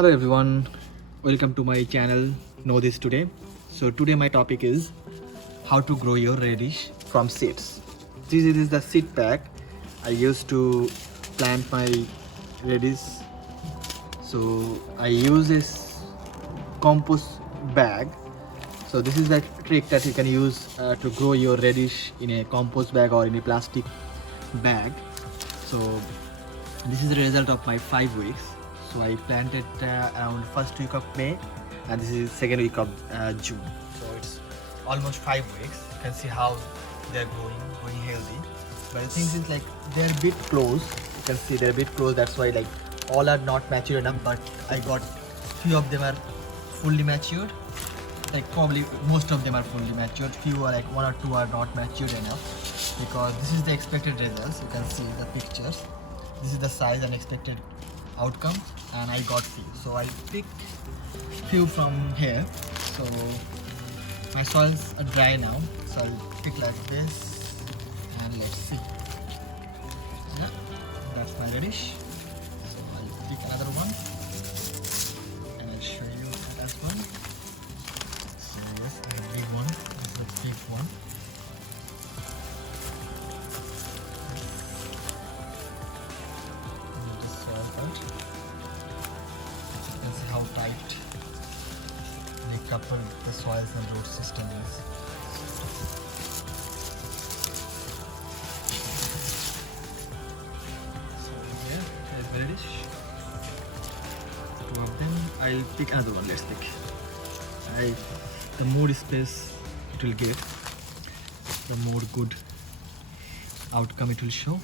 Hello everyone, welcome to my channel Know This Today. So today my topic is how to grow your radish from seeds. This is the seed pack I used to plant my radish. So I use this compost bag. So this is the trick that you can use to grow your radish in a compost bag or in a plastic bag. So this is the result of my 5 weeks. So I planted around first week of May and this is second week of June. So it's almost 5 weeks. You can see how they're growing healthy. But the thing is like they're a bit close. You can see they're a bit close. That's why like all are not mature enough. But I got few of them are fully matured. Like probably most of them are fully matured. Few are like 1 or 2 are not matured enough. Because this is the expected results. You can see the pictures. This is the size and expected outcome, and I got few. So I picked few from here. So my soils are dry now, so I'll pick like this and let's see. Yeah, that's my radish. So I'll pick another one and I'll show you that as well. So yes, I have a big one. This is a big one. How tight they couple the soils and root system is. So here is radish. 2 of them. I'll pick another one. Let's pick. The more space it will get, the more good outcome it will show.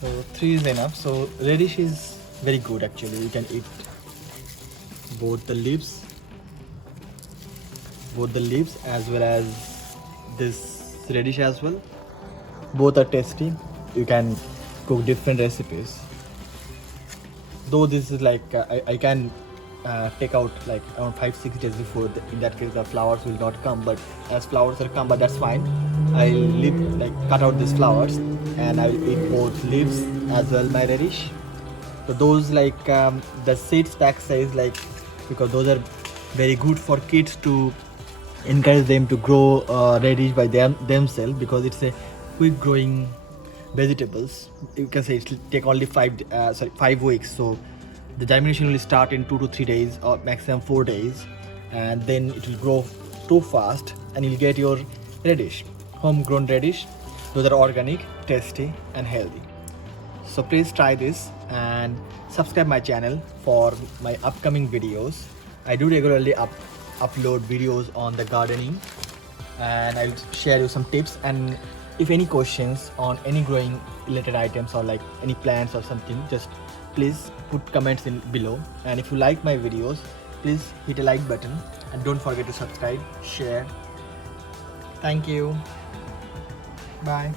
So 3 is enough. So radish is very good actually. You can eat both the leaves as well as this radish as well. Both are tasty. You can cook different recipes. Though this is like I can take out like around 5-6 days before. In that case the flowers will not come, but as flowers will come, but that's fine. I'll cut out these flowers and I will eat both leaves as well my radish. So those the seeds pack says because those are very good for kids to encourage them to grow radish by themselves, because it's a quick growing vegetables. You can say it take only 5 weeks. So the germination will start in 2 to 3 days or maximum 4 days, and then it will grow too fast and you'll get your radish, homegrown radish. Those are organic, tasty and healthy. So please try this and subscribe my channel for my upcoming videos. I do regularly upload videos on the gardening, and I'll share you some tips. And if any questions on any growing related items or like any plants or something, just please put comments in below. And if you like my videos, please hit a like button and don't forget to subscribe, share. Thank you. Bye.